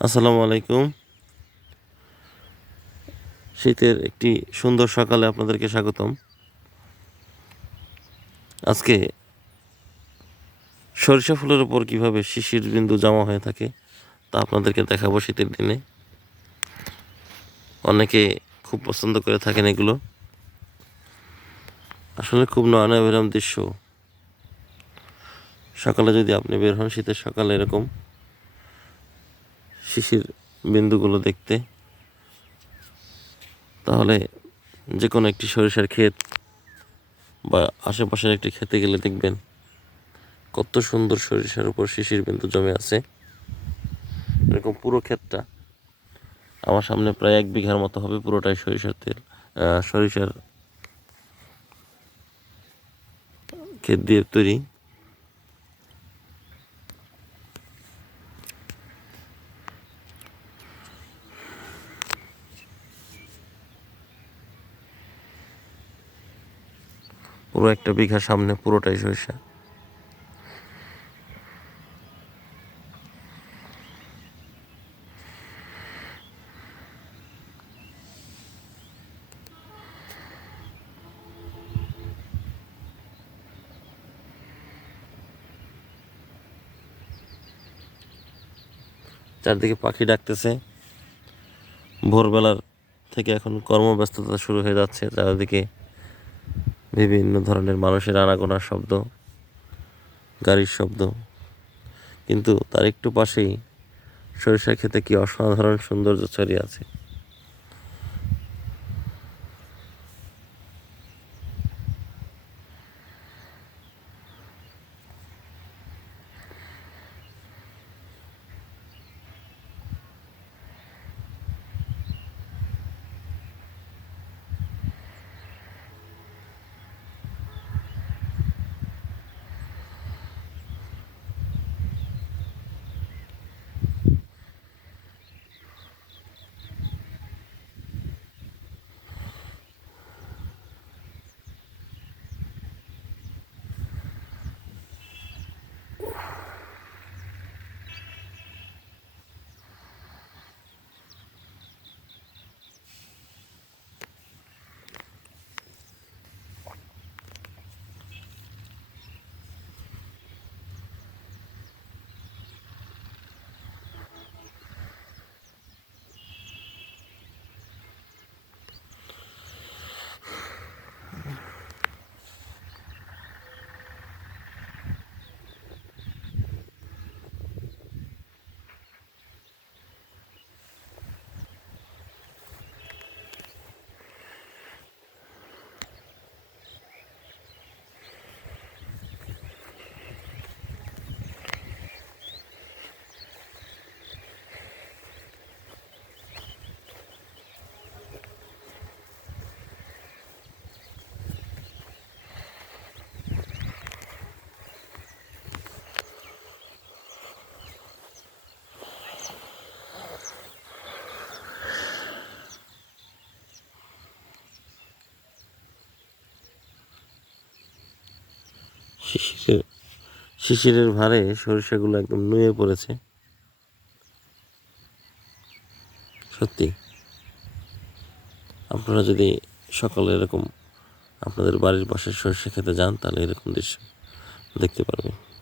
আসসালামু আলাইকুম। শীতের একটি সুন্দর সকালে আপনাদেরকে স্বাগতম। আজকে সরিষা ফুলের উপর কীভাবে শিশির বিন্দু জমা হয়ে থাকে তা আপনাদেরকে দেখাবো শীতের দিনে। অনেকে খুব পছন্দ করে থাকেন এগুলো। আসলে খুব নয়নাভিরাম দৃশ্য। সকালে যদি আপনি বের হন, শীতের সকালে এরকম। শিশির বিন্দুগুলো দেখতে। তাহলে যে কোনো একটি সরিষার ক্ষেত বা আশেপাশের একটি খেতে গেলে দেখবেন কত সুন্দর সরিষার উপর শিশির বিন্দু জমে আছে। এরকম পুরো ক্ষেতটা আমার সামনে প্রায় এক বিঘার মতো হবে পুরোটাই সরিষার তেল সরিষার ক্ষেত দিয়ে তৈরি। পুরো একটা বিঘা সামনে পুরোটাই সরিষা। চারদিকে পাখি ডাকতেছে। ভোরবেলার থেকে এখন কর্মব্যস্ততা শুরু হয়ে যাচ্ছে, চারিদিকে বিভিন্ন ধরনের মানুষের আনাগোনার শব্দ, গাড়ির শব্দ। কিন্তু তার একটু পাশেই সরিষা খেতে কি অসাধারণ সৌন্দর্য ছড়িয়ে আছে। শিশিরের ভারে সরিষাগুলো একদম নুয়ে পড়েছে। সত্যি। আপনারা যদি সকালে এরকম আপনাদের বাড়ির পাশে সরিষা খেতে যান, তাহলে এরকম দৃশ্য দেখতে পারবেন।